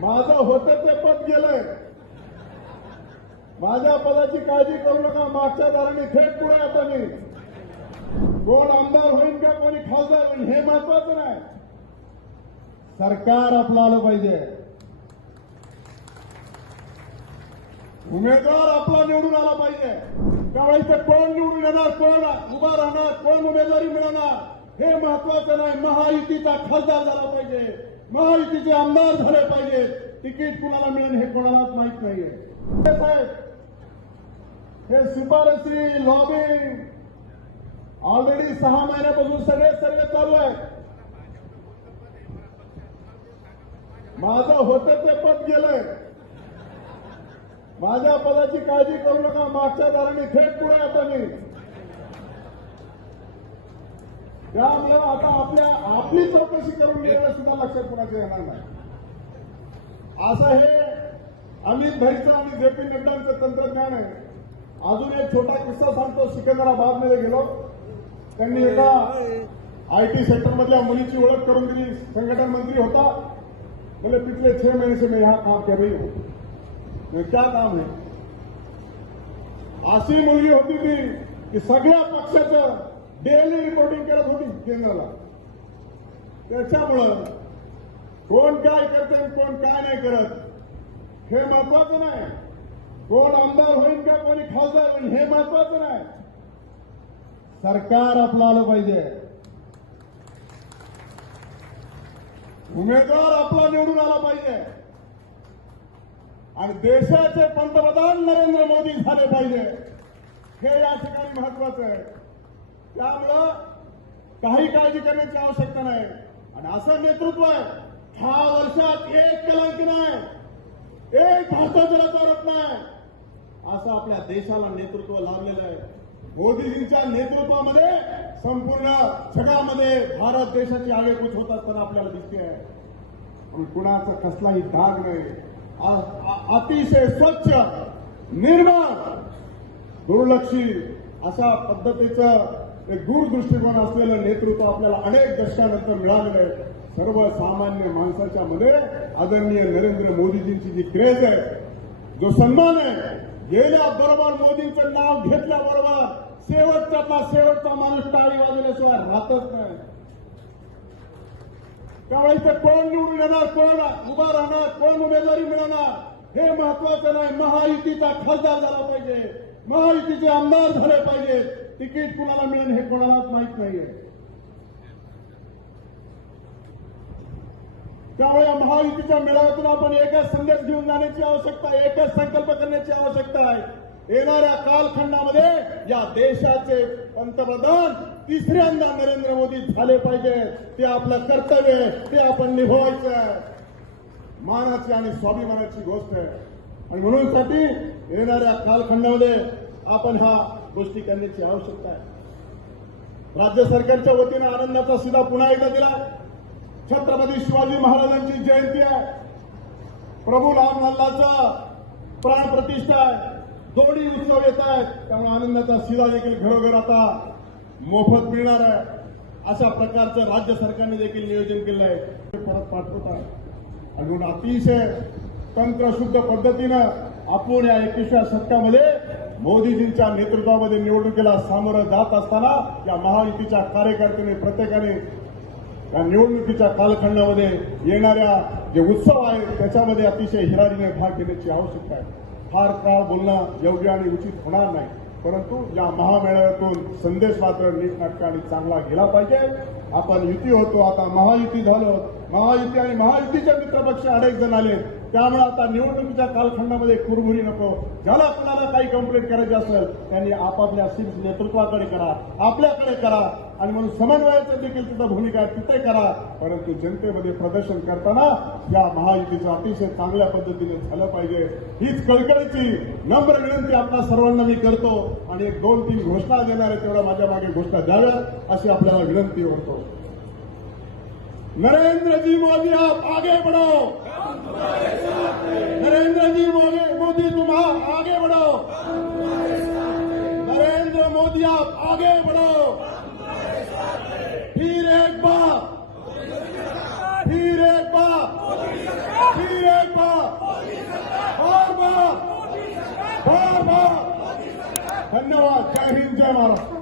माझं होतं ते पद गेलंय. माझ्या पदाची काळजी करू नका मागच्या दाराने थेट पुढे आता मी कोण आमदार होईल का कोणी खासदार होईल हे महत्वाचं नाही. सरकार आपलं आलं पाहिजे. उमेदवार आपला निवडून आला पाहिजे. त्यावेळी ते कोण निवडून येणार कोण उभा राहणार कोण उमेदवारी मिळणार हे महत्वाचं नाही. महायुतीचा खासदार झाला पाहिजे. महायुतीचे आमदार झाले पाहिजे. तिकीट कुणाला मिळेल हे कोणालाच माहीत नाहीये. हे साहेब हे शिफारसी लॉबिंग ऑलरेडी सहा महिन्यापासून सगळे सर्वे चालू आहे. माझं होतं ते पद गेलंय. माझ्या पदाची काळजी करू नका. मागच्या दाराने थेट पुढे आता मी. त्यामुळे आता आपल्या आपली चौकशी करून घेणं सुद्धा लक्षात कोणाचं येणार नाही. असं हे अमित भाईचं आणि जे पी नड्डांचं तंत्रज्ञान आहे. अजून एक छोटा किस्सा सांगतो सिकंदराबादमध्ये गेलो. त्यांनी एका आयटी सेक्टर मधल्या मुलीची ओळख करून दिली. संघटन मंत्री होता. बोले पिछले छह महीने से मैं यहां काम कर रही हूं. मैं क्या काम है? अशी मुलगी होती ती की सगळ्या पक्षाचं डेली रिपोर्टिंग करत होती केंद्राला त्याच्यामुळं कोण काय करते आणि कोण काय नाही करत हे महत्वाचं नाही. कोण आमदार होईल का कोणी खासदार होईल हे महत्वाचं नाही. सरकार आपलं आलं पाहिजे. उमेदवार आपला निवडून आला पाहिजे. आणि देशाचे पंतप्रधान नरेंद्र मोदी झाले पाहिजे. हे या ठिकाणी महत्वाचं आहे. त्यामुळं काही काळजी करण्याची आवश्यकता नाही. आणि असं नेतृत्व आहे दहा वर्षात एक कलंक नाही. एक भारताचा आरोप नाही असं आपल्या देशाला नेतृत्व लाभलेलं आहे. मोदीजींच्या नेतृत्वामध्ये संपूर्ण जगामध्ये भारत देशाची आगेकूच होत असताना आपल्याला दिसते आहे. पण कुणाचा कसलाही दाग नाही. अतिशय स्वच्छ निर्मळ दुर्लक्षी अशा पद्धतीचं एक दूरदृष्टिकोन असलेलं नेतृत्व आपल्याला अनेक दशकानंतर मिळालेलं आहे. सर्वसामान्य माणसाच्या मध्ये आदरणीय नरेंद्र मोदीजींची जी क्रेज आहे जो सन्मान आहे गेल्या बरोबर मोदींचं नाव घेतल्याबरोबर शेवटच्यातला शेवटचा माणूस टाळी वाजवल्याशिवाय राहतच नाही. त्यामुळे इथे कोण निवडून येणार कोण उभा राहणार कोण उमेदवारी मिळणार हे महत्वाचं नाही. महायुतीचा खासदार झाला पाहिजे. महायुतीचे आमदार झाले पाहिजे तिकीट कुणाला मिळेल हे कोणालाच माहीत नाहीये. त्यामुळे या महायुतीच्या मेळाव्यातून आपण एकच संदेश घेऊन जाण्याची आवश्यकता एकच संकल्प करण्याची आवश्यकता आहे. येणाऱ्या कालखंडामध्ये या देशाचे पंतप्रधान तिसऱ्यांदा नरेंद्र मोदी झाले पाहिजे. ते आपलं कर्तव्य आहे ते आपण निभवायचं आहे. मानाची आणि स्वाभिमानाची गोष्ट आहे. आणि म्हणून साठी येणाऱ्या कालखंडामध्ये आपण हा गोष्टी करण्याची आवश्यकता आहे. राज्य सरकारच्या वतीनं आनंदाचा सुद्धा पुन्हा एकदा दिला छत्रपती शिवाजी महाराजांची जयंती आहे. प्रभू राम लल्लाचा प्राण प्रतिष्ठा आहे. दोन्ही उत्सव येत आहेत. त्यामुळे आनंदाचा शिला देखील घरोघर आता मोफत मिळणार आहे. अशा प्रकारचं राज्य सरकारने देखील नियोजन केलं आहे. ते परत पाठवत आहे. आणि म्हणून अतिशय तंत्रशुद्ध पद्धतीनं आपण या एकविसव्या शतकामध्ये मोदीजींच्या नेतृत्वामध्ये निवडणुकीला सामोरं जात असताना या महायुतीच्या कार्यकर्त्यांनी प्रत्येकाने या निवडणुकीच्या कालखंडामध्ये येणाऱ्या जे उत्सव आहेत त्याच्यामध्ये अतिशय हिरारीने भाग घेण्याची आवश्यकता आहे. फार काळ बोलणं योग्य आणि उचित होणार नाही. परंतु या महामेळाव्यातून संदेश मात्र नीटनाटका आणि चांगला गेला पाहिजे. आपण युती होतो आता महायुती झालो. महायुती आणि महायुतीचे मित्रपक्ष अनेक जण आले त्यामुळे आता निवडणुकीच्या कालखंडामध्ये कुरमुरी नको ज्याला कुणाला काही कंप्लेंट करायची असेल त्यांनी आपापल्या सिक्स नेतृत्वाकडे करा आपल्याकडे करा आणि म्हणून समन्वयाचं देखील तिथं भूमिका आहे तिथे करा. परंतु जनतेमध्ये प्रदर्शन करताना या महायुतीचं अतिशय चांगल्या पद्धतीने झालं पाहिजे. हीच कळकळीची नम्र विनंती आपल्या सर्वांना मी करतो आणि एक दोन तीन घोषणा देणार आहे तेवढ्या माझ्या मागे घोषणा द्याव्या अशी आपल्याला विनंती करतो. नरेंद्र जी मोदी आप आगे बढ़ो! फिर एक बार। फिर एक बार। फिर फिर एक बार। बार बार। बार बार। धन्यवाद। जय हिंद जय महाराष्ट्र